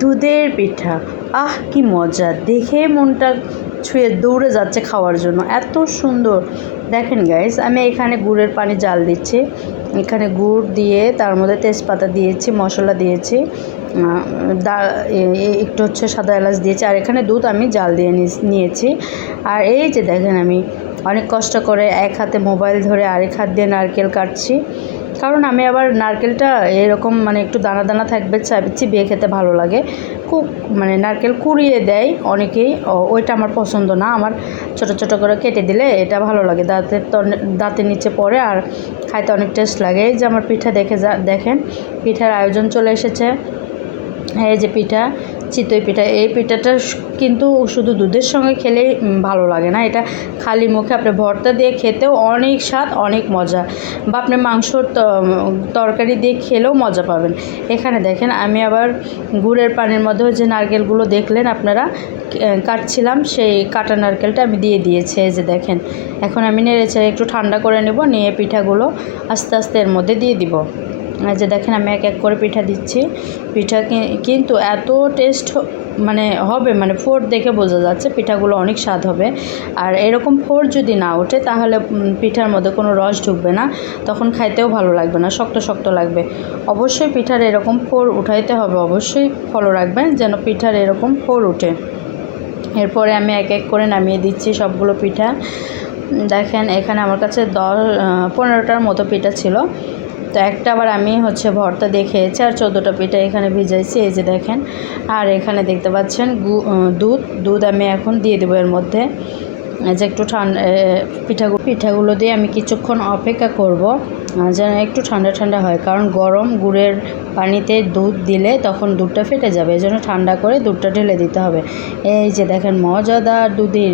দুধের পিঠা, আহ কি মজা! দেখে মনটা ছুঁয়ে দৌড়ে যাচ্ছে খাওয়ার জন্য, এত সুন্দর। দেখেন গাইস, আমি এখানে গুড়ের পানি জাল দিচ্ছি। এখানে গুড় দিয়ে তার মধ্যে তেজপাতা দিয়েছি, মশলা দিয়েছি, একটু হচ্ছে সাদা এলাচ দিয়েছি, আর এখানে দুধ আমি জাল দিয়ে নিয়েছি। আর এই যে দেখেন, আমি অনেক কষ্ট করে এক হাতে মোবাইল ধরে আরেক হাত দিয়ে নারকেল কাটছি, কারণ আমি আবার নারকেলটা এরকম মানে একটু দানা দানা থাকবে, চিবিয়ে খেতে ভালো লাগে। মানে নারকেল কুড়িয়ে দেয় অনেকেই, ওইটা আমার পছন্দ না। আমার ছোট ছোট করে কেটে দিলে এটা ভালো লাগে, দাঁতের নিচে পড়ে আর খাইতে অনেক টেস্ট লাগে। এই যে আমার পিঠা দেখেন, পিঠার আয়োজন চলে এসেছে। এই যে পিঠা, চিতই পিঠা। এই পিঠাটা কিন্তু শুধু দুধের সঙ্গে খেলেই ভালো লাগে না, এটা খালি মুখে আপনি ভর্তা দিয়ে খেতেও অনেক স্বাদ, অনেক মজা, বা আপনি মাংসর তরকারি দিয়ে খেলেও মজা পাবেন। এখানে দেখেন, আমি আবার গুড়ের পানির মধ্যে যে নারকেলগুলো দেখলেন আপনারা কাটছিলাম, সেই কাটা নারকেলটা আমি দিয়ে দিয়েছি। এই যে দেখেন, এখন আমি নেড়েচেড়ে একটু ঠান্ডা করে নেব, নিয়ে পিঠাগুলো আস্তে আস্তে এর মধ্যে দিয়ে দিব। এই যে দেখেন, আমি এক এক করে পিঠা দিচ্ছি। পিঠা কিন্তু এত টেস্ট মানে হবে, মানে ফোর দেখে বোঝা যাচ্ছে পিঠাগুলো অনেক স্বাদ হবে। আর এরকম ফোর যদি না ওঠে তাহলে পিঠার মধ্যে কোনো রস ঢুকবে না, তখন খাইতেও ভালো লাগবে না, শক্ত শক্ত লাগবে। অবশ্যই পিঠার এরকম ফোর উঠাইতে হবে, অবশ্যই ফলো রাখবেন যেন পিঠার এরকম ফোর ওঠে। এরপরে আমি এক এক করে নামিয়ে দিচ্ছি সবগুলো পিঠা। দেখেন, এখানে আমার কাছে 15টার মতো পিঠা ছিল, তো একটা আবার আমি ভর্তা দিয়ে খেয়েছি, আর 14টা পিঠা এখানে ভিজাইছি। এই যে দেখেন, আর এখানে দেখতে পাচ্ছেন দুধ আমি এখন দিয়ে দেবো এর মধ্যে। যে একটু ঠান্ডা পিঠাগুলো দিয়ে আমি কিছুক্ষণ অপেক্ষা করব যেন একটু ঠান্ডা ঠান্ডা হয়, কারণ গরম গুড়ের পানিতে দুধ দিলে তখন দুধটা ফেটে যাবে, এই জন্য ঠান্ডা করে দুধটা ঢেলে দিতে হবে। এই যে দেখেন, মজাদার দুধের